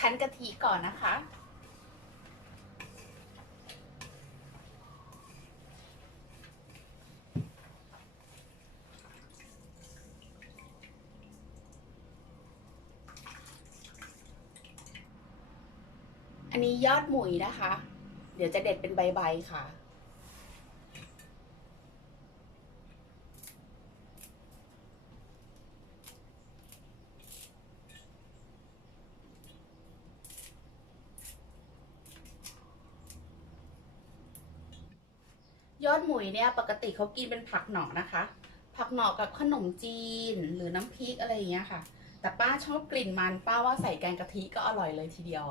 คั้นกะทิก่อนนะคะ อันนี้ยอดหมุยนะคะ เดี๋ยวจะเด็ดเป็นใบ ๆ ค่ะ ยอดหมุยเนี่ยปกติเขากินเป็นผักหน่อนะคะ ผักหน่อกับขนมจีนหรือน้ำพริกอะไรอย่างเงี้ยค่ะ แต่ป้าชอบกลิ่นมันป้าว่าใส่แกงกะทิก็อร่อยเลยทีเดียว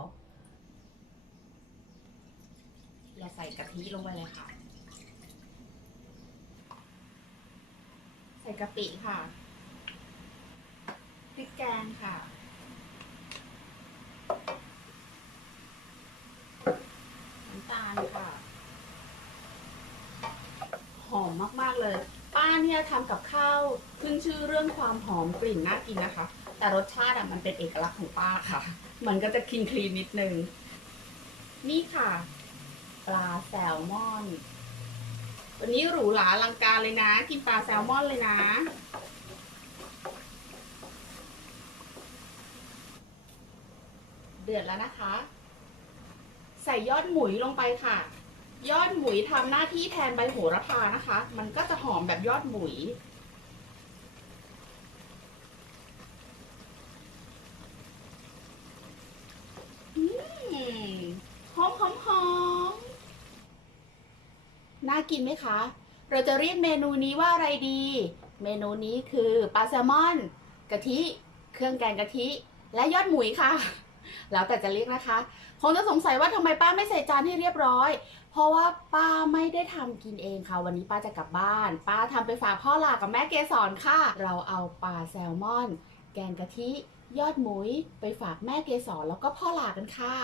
อย่าใส่กะทิลงไปเลยค่ะ ใส่กะปิค่ะพริกแกงค่ะน้ำตาลค่ะ หอมมากๆเลย ป้าเนี่ยทำกับข้าวขึ้นชื่อเรื่องความหอมกลิ่นน่ากินนะคะ แต่รสชาติอะมันเป็นเอกลักษณ์ของป้าค่ะ มันก็จะคลีนคลีนนิดนึง นี่ค่ะ ปลาแซลมอน วันนี้หรูหราลังการเลยนะ กินปลาแซลมอนเลยนะเดือดแล้วนะคะ ใส่ยอดหมุยลงไปค่ะ ยอดหมุยทำหน้าที่แทนใบโหระพานะคะ มันก็จะหอมแบบยอดหมุย อืมหอมหอมหอมน่ากินไหมคะ เราจะเรียกเมนูนี้ว่าอะไรดี เมนูนี้คือปลาแซลมอน กะทิ เครื่องแกงกะทิ และยอดหมุยค่ะ แล้วแต่จะเรียกนะคะคงจะสงสัยว่าทำไมป้าไม่ใส่จานให้เรียบร้อย เพราะว่าป้าไม่ได้ทำกินเองค่ะ วันนี้ป้าจะกลับบ้าน ป้าทำไปฝากพ่อหลากับแม่เกสรค่ะ เราเอาปลาแซลมอน แกงกะทิ ยอดหมุย ไปฝากแม่เกสรแล้วก็พ่อหลากันค่ะ